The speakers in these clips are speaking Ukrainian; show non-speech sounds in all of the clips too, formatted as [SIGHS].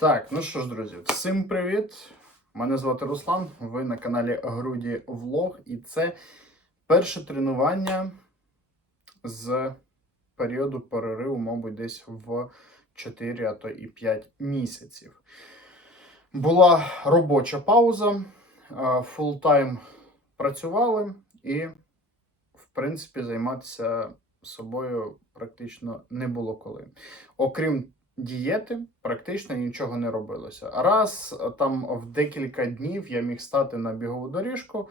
Так, ну що ж, друзі, всім привіт! Мене звати Руслан. Ви на каналі Груді Влог, і це перше тренування з періоду перериву, мабуть, десь в 4, а то і 5 місяців. Була робоча пауза, фултайм працювали, і, в принципі, займатися собою практично не було коли. Окрім дієти практично нічого не робилося. Раз там в декілька днів я міг стати на бігову доріжку,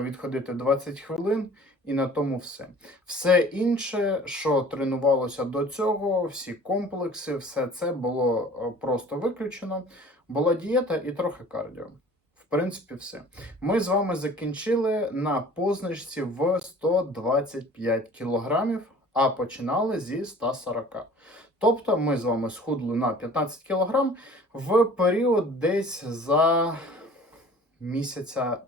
відходити 20 хвилин, і на тому все. Все інше, що тренувалося до цього, всі комплекси, все це було е, просто виключено. Була дієта і трохи кардіо. В принципі, все. Ми з вами закінчили на позначці в 125 кілограмів, а починали зі 140. Тобто ми з вами схудли на 15 кг в період десь за місяця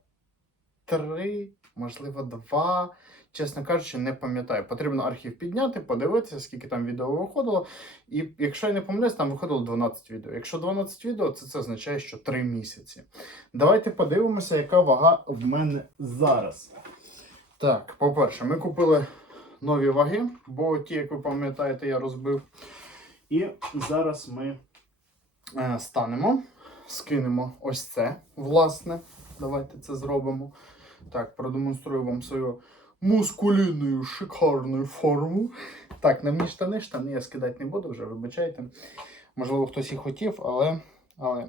3, можливо, 2. Чесно кажучи, не пам'ятаю. Потрібно архів підняти, подивитися, скільки там відео виходило. І якщо я не помиляюсь, там виходило 12 відео. Якщо 12 відео, це, це означає, що 3 місяці. Давайте подивимося, яка вага в мене зараз. Так, по-перше, ми купили нові ваги, бо ті, як ви пам'ятаєте, я розбив. І зараз ми е, станемо, скинемо ось це, власне. Давайте це зробимо. Так, продемонструю вам свою мускулінну шикарну форму. Так, на мені штани, штани я скидати не буду вже, вибачайте. Можливо, хтось і хотів, але. але.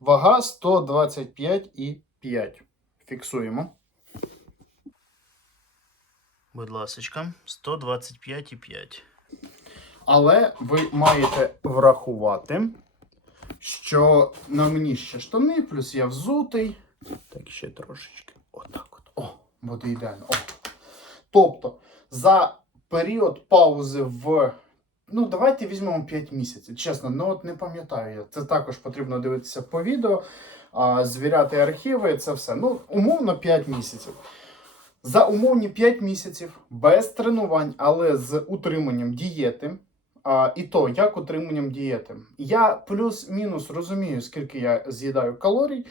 Вага 125,5. Фіксуємо. Будь ласка, 125,5. Але ви маєте врахувати, що на мені ще штани, плюс я взутий. Так, ще трошечки. Отак от. О, буде ідеально. О. Тобто, за період паузи в. Ну, давайте візьмемо 5 місяців. Чесно, ну от не пам'ятаю я. Це також потрібно дивитися по відео, звіряти архіви, це все. Ну, умовно 5 місяців. За умовні 5 місяців без тренувань, але з утриманням дієти. А, І то, як утриманням дієти. Я плюс-мінус розумію, скільки я з'їдаю калорій.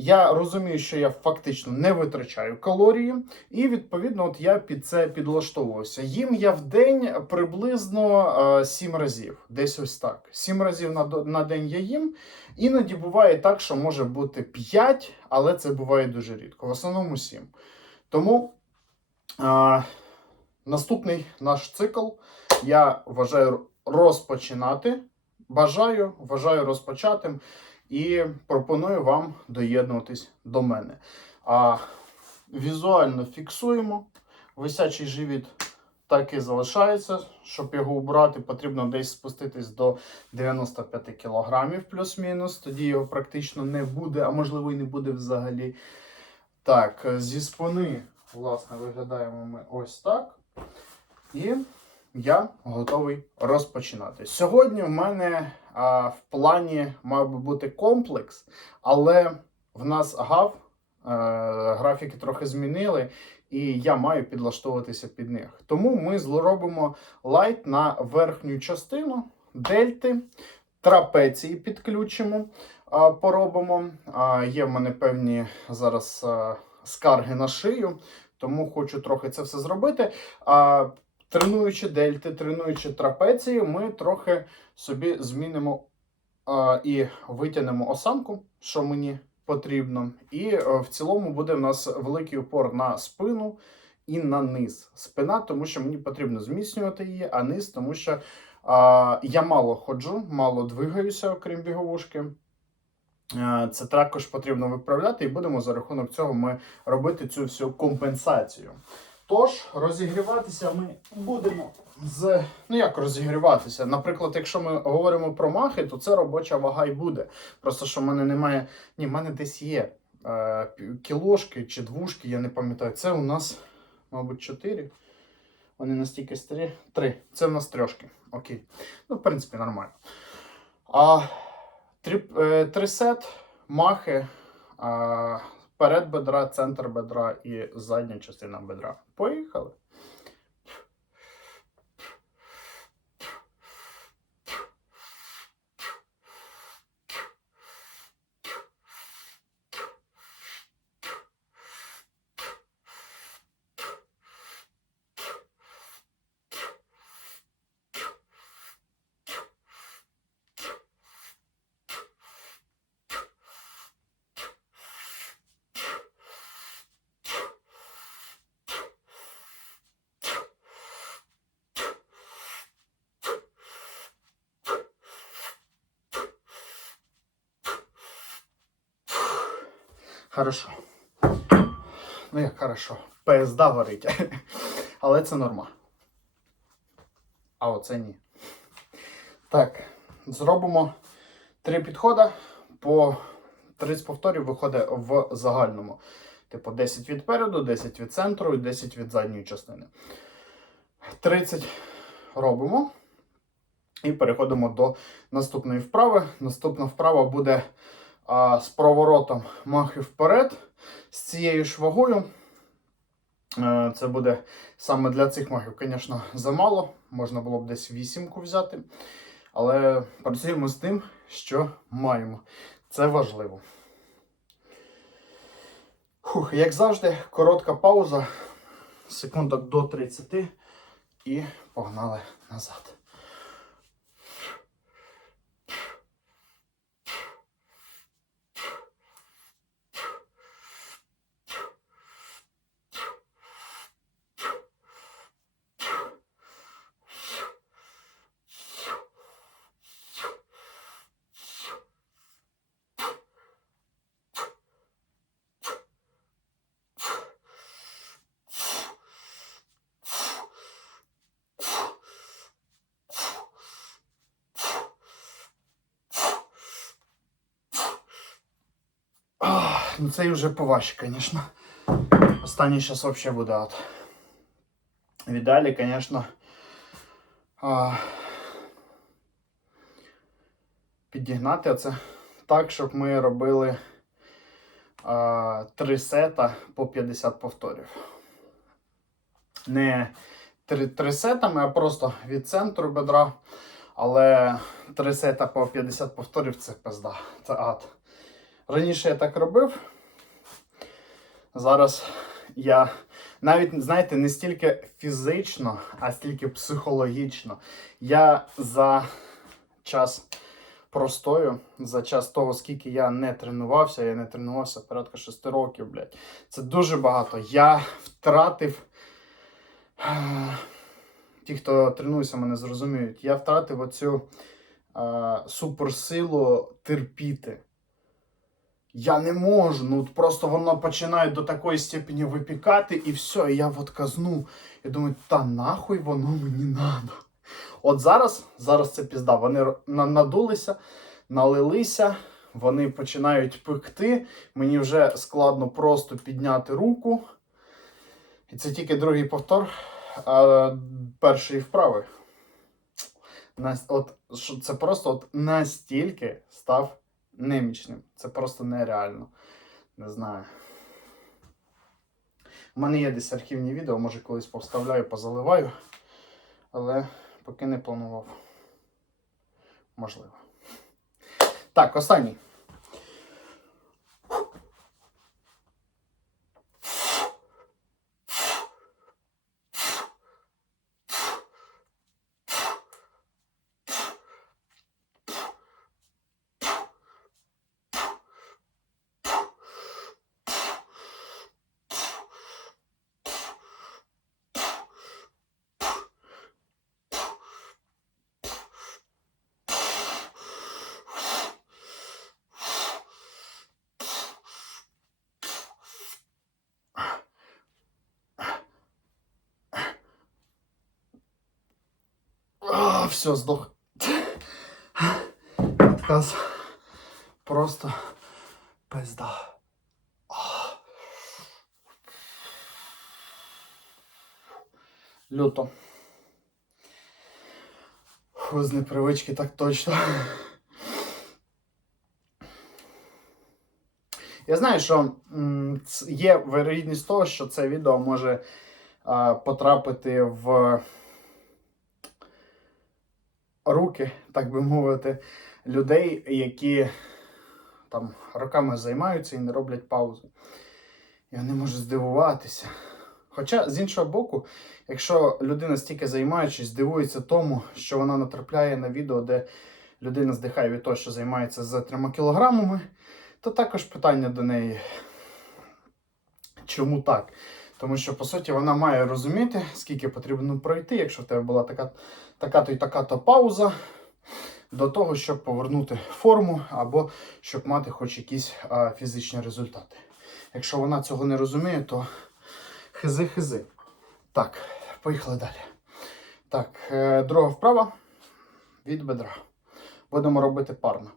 Я розумію, що я фактично не витрачаю калорії, і відповідно, от я під це підлаштовувався. Їм я в день приблизно а, 7 разів, десь ось так. 7 разів на, на день я їм. Іноді буває так, що може бути 5, але це буває дуже рідко. В основному 7. Тому а, наступний наш цикл я вважаю розпочинати. Бажаю, вважаю розпочатим і пропоную вам доєднуватись до мене. А візуально фіксуємо. Висячий живіт так і залишається. Щоб його убрати, потрібно десь спуститись до 95 кг плюс-мінус. Тоді його практично не буде, а можливо і не буде взагалі. Так, зі спини, власне, виглядаємо ми ось так. І я готовий розпочинати. Сьогодні в мене а, в плані мав би бути комплекс, але в нас гав, а, графіки трохи змінили, і я маю підлаштовуватися під них. Тому ми зробимо лайт на верхню частину, дельти, трапеції підключимо, а, поробимо. А, Є в мене певні зараз а, скарги на шию, тому хочу трохи це все зробити. А, Тренуючи дельти, тренуючи трапецію, ми трохи собі змінимо а, і витягнемо осанку, що мені потрібно. І а, в цілому буде в нас великий упор на спину і на низ. Спина, тому що мені потрібно зміцнювати її, а низ, тому що а, я мало ходжу, мало двигаюся, окрім біговушки. Це також потрібно виправляти, і будемо за рахунок цього ми робити цю всю компенсацію. Тож, розігріватися ми будемо з. Ну як розігріватися? Наприклад, якщо ми говоримо про махи, то це робоча вага і буде. Просто що в мене немає. Ні, в мене десь є е, кілошки чи двушки, я не пам'ятаю. Це у нас, мабуть, чотири. Вони настільки старі. Три. Це в нас трьошки. Окей. Ну, в принципі, нормально. А е, трисет, махи. Перед бедра, центр бедра і задня частина бедра. Поїхали. Хорошо. Ну як хорошо. ПСД горить. [LAUGHS] Але це норма. А оце ні. Так, зробимо три підходи по 30 повторів виходить в загальному. Типу 10 від переду, 10 від центру і 10 від задньої частини. 30 робимо. І переходимо до наступної вправи. Наступна вправа буде а, з проворотом махи вперед, з цією ж вагою. Е, Це буде саме для цих махів, звісно, замало. Можна було б десь вісімку взяти. Але працюємо з тим, що маємо. Це важливо. Фух, як завжди, коротка пауза. Секундок до 30 і погнали назад. Ну цей вже поважче, звісно. Останній зараз взагалі буде ад. В ідеалі, звісно, а, підігнати це так, щоб ми робили а, три сета по 50 повторів. Не три, три сетами, а просто від центру бедра. Але три сета по 50 повторів це пизда, це ад. Раніше я так робив. Зараз я навіть, знаєте, не стільки фізично, а стільки психологічно. Я за час простою, за час того, скільки я не тренувався, я не тренувався порядка 6 років, блядь. Це дуже багато. Я втратив. [SIGHS] Ті, хто тренується, мене зрозуміють. Я втратив оцю е, суперсилу терпіти. Я не можу. Ну просто воно починає до такої степені випікати, і все, і я от казну. Я думаю, та нахуй воно мені надо. От зараз, зараз це пізда. Вони надулися, налилися, вони починають пекти. Мені вже складно просто підняти руку. І це тільки другий повтор а, першої вправи. От, це просто от настільки став немічним. Це просто нереально. Не знаю. У мене є десь архівні відео, може колись повставляю, позаливаю. Але поки не планував. Можливо. Так, останній. А, все, здох. Отказ. Просто пизда. Люто. Фу, з непривички так точно. Я знаю, що є вирогідність того, що це відео може потрапити в руки, так би мовити, людей, які там роками займаються і не роблять паузи. І вони можуть здивуватися. Хоча, з іншого боку, якщо людина стільки займаючись, здивується тому, що вона натрапляє на відео, де людина здихає від того, що займається за 3 кілограмами, то також питання до неї. Чому так? Тому що, по суті, вона має розуміти, скільки потрібно пройти, якщо в тебе була така, така-то і така-то пауза, до того, щоб повернути форму або щоб мати хоч якісь а, фізичні результати. Якщо вона цього не розуміє, то хизи-хизи. Так, поїхали далі. Так, е, друга вправа від бедра. Будемо робити парно.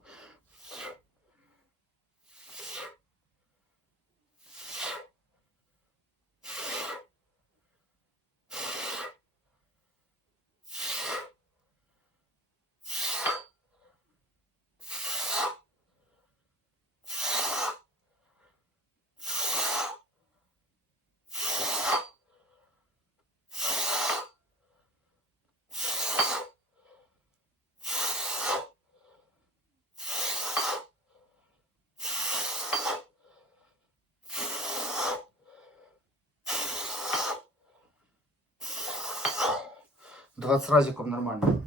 Двадцять разиком нормально.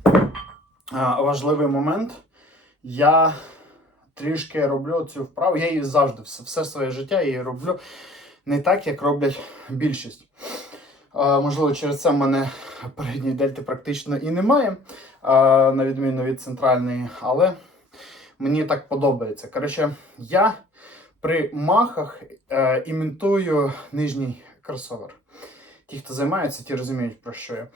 Важливий момент. Я трішки роблю цю вправу. Я її завжди, все, своє життя її роблю не так, як роблять більшість. Можливо, через це в мене передньої дельти практично і немає, на відміну від центральної, але мені так подобається. Коротше, я при махах е, імітую нижній кросовер. Ті, хто займається, ті розуміють, про що я.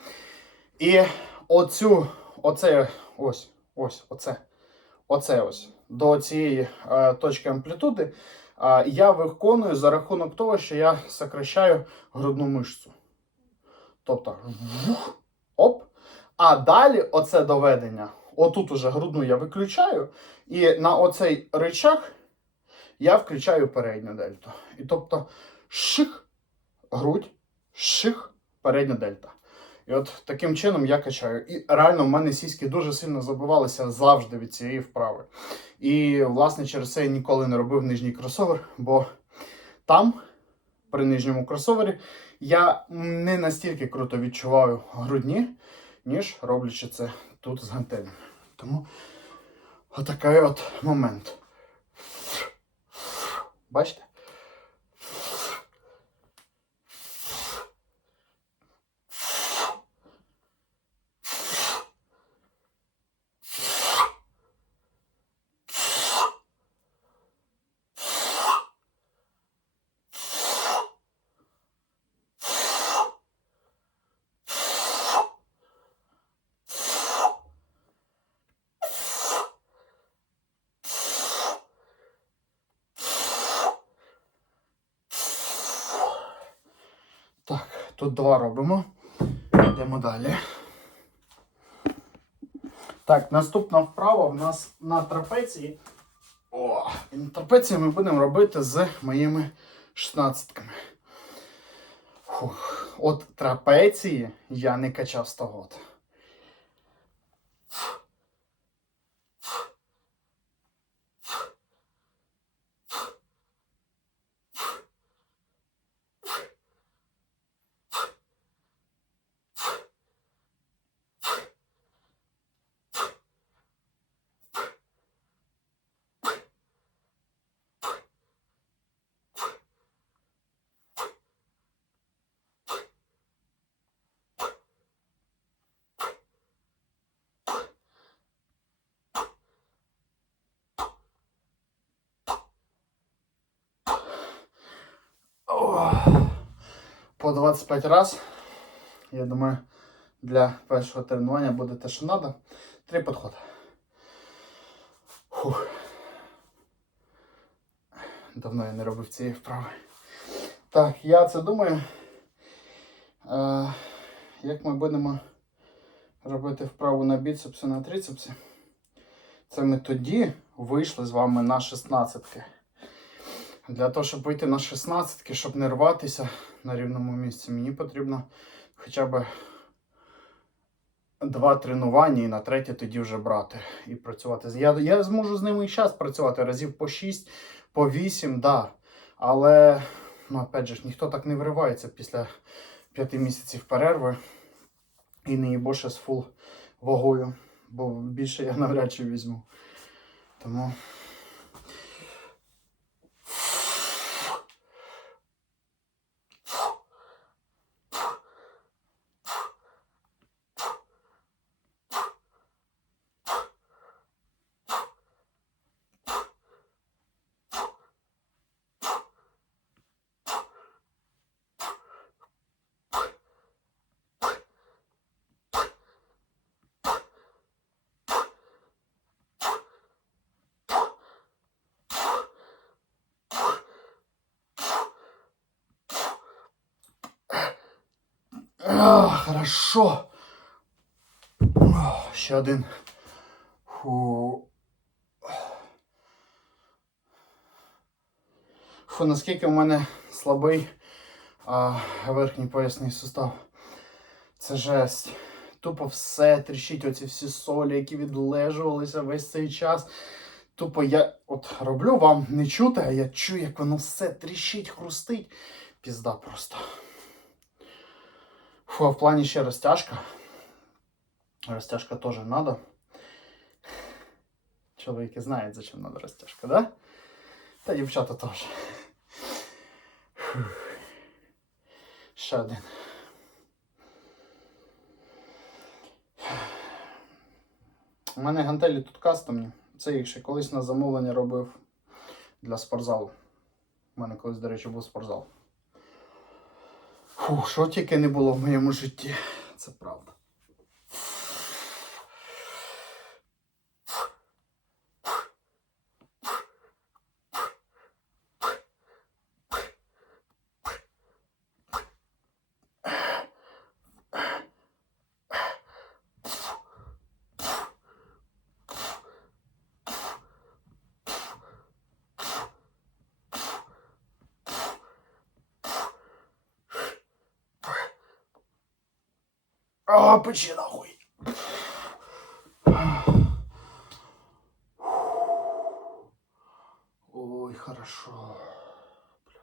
І оцю, оце ось, ось, оце, оце ось до цієї е, точки амплітуди е, я виконую за рахунок того, що я сокращаю грудну мишцю. Тобто, оп. А далі оце доведення. Отут уже грудну я виключаю, і на оцей рычаг я включаю передню дельту. І тобто ших, грудь, ших, передня дельта. І от таким чином я качаю. І реально в мене сіськи дуже сильно забивалися завжди від цієї вправи. І, власне, через це я ніколи не робив нижній кросовер, бо там, при нижньому кросовері, я не настільки круто відчуваю грудні, ніж роблячи це тут з гантелями. Тому отакий от момент. Бачите? Так, тут два робимо. Йдемо далі. Так, наступна вправа в нас на трапеції. О, і на трапеції ми будемо робити з моїми шістнадцятками. От трапеції я не качав 100 год. О, по 25 раз. Я думаю, для першого тренування буде те, що треба. Три підходи. Фух. Давно я не робив цієї вправи. Так, я це думаю. Е, як ми будемо робити вправу на біцепси, на трицепси, це ми тоді вийшли з вами на 16. Для того, щоб вийти на 16, щоб не рватися на рівному місці, мені потрібно хоча б два тренування і на третє тоді вже брати і працювати. Я, я зможу з ними і зараз працювати разів по 6, по 8, да. Але, ну, опять же, ніхто так не вривається після 5 місяців перерви і не їбоше з фул вагою, бо більше я навряд чи візьму. Тому. Хорошо. Ще один. Фу. Фу, наскільки в мене слабий а, верхній поясний сустав. Це жесть. Тупо все тріщить, оці всі солі, які відлежувалися весь цей час. Тупо я от роблю вам не чути, а я чую, як воно все тріщить, хрустить. Пізда просто. Фу, в плані ще розтяжка. Розтяжка теж треба. Чоловіки знають, зачем треба розтяжка, да? Та дівчата теж. Ще один. У мене гантелі тут кастомні. Це їх ще колись на замовлення робив для спортзалу. У мене колись, до речі, був спортзал. Фу, що тільки не було в моєму житті. Це правда. А, печи нахуй. Ой, хорошо. Бля.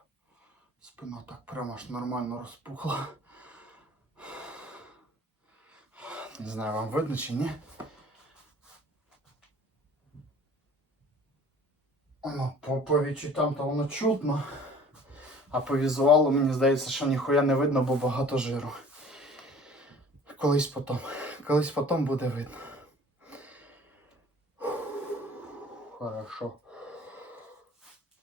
Спина так прямо аж нормально розпухла. Не знаю, вам видно чи ні. Ну, по, по відчуттям то воно чутно. А по візуалу мені здається, що ніхуя не видно, бо багато жиру. Колись потом. Колись потом буде видно. Хорошо.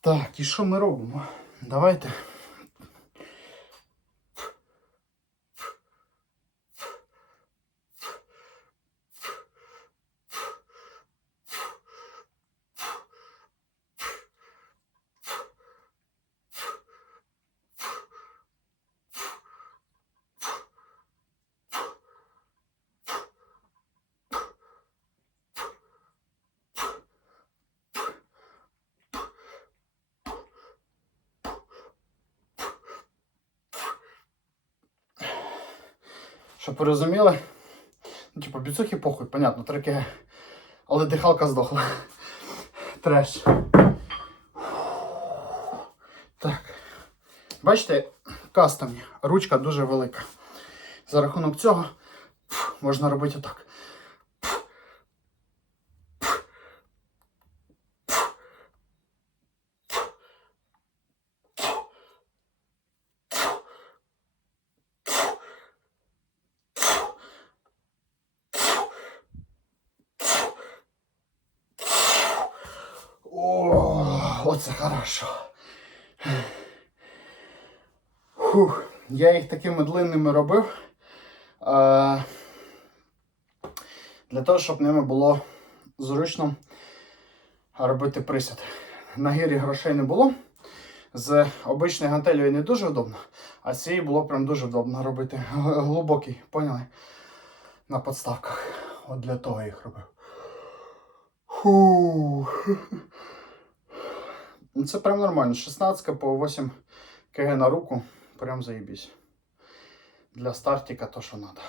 Так, і що ми робимо? Давайте. Щоб ви розуміли. Ну, типу, біцухи похуй, понятно, треки. Але дихалка здохла. Треш. Так. Бачите, кастомні. Ручка дуже велика. За рахунок цього можна робити отак. О, оце хорошо. Фух, я їх такими длинними робив. Е, для того, щоб ними було зручно робити присід. На гірі грошей не було. З обичною гантелею не дуже удобно, а з цією було прям дуже удобно робити. Глибокий, поняли? На подставках. От для того я їх робив. Фух. Ну, Це прям нормально. 16 по 8 кг на руку. Прям заєбісь. Для стартика то, що треба.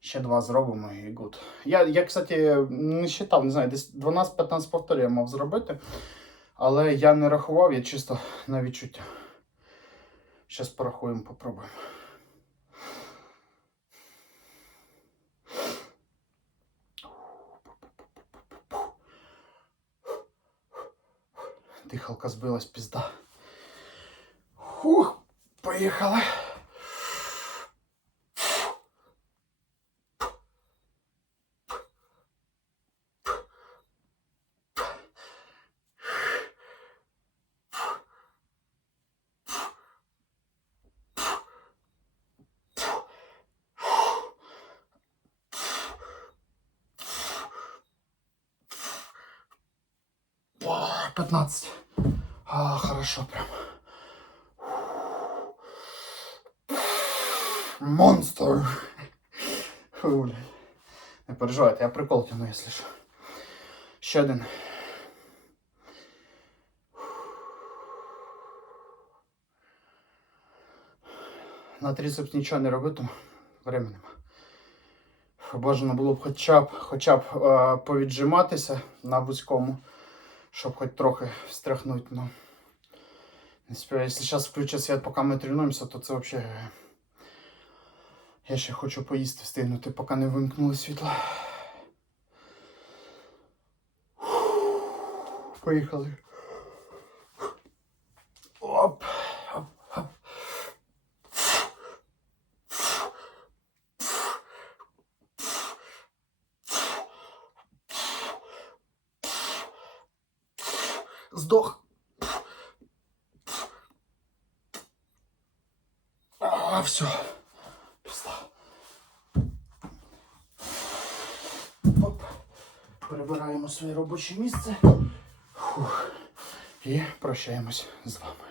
Ще два зробимо і гуд. Я, я, кстати, не считав, не знаю, десь 12-15 повторів я мав зробити. Але я не рахував, я чисто на відчуття. Зараз порахуємо, попробуємо. Дихалка збилась, пізда. Поїхали. О, 15. А, хорошо прям. Монстр. Фу. Не переживайте, я прикол тяну, якщо що. Ще один. На трицепс нічого не робити, времени нема. Бажано було б хоча б, хоча б е, повіджиматися на вузькому, щоб хоч трохи встряхнути. Ну. Якщо зараз включить світ, поки ми тренуємося, то це взагалі. Я ще хочу поїсти встигнути, поки не вимкнули світло. Поїхали. Оп. Здох. А, все. Пізда. Оп. Своє робоче місце. Фух. І прощаємось з вами.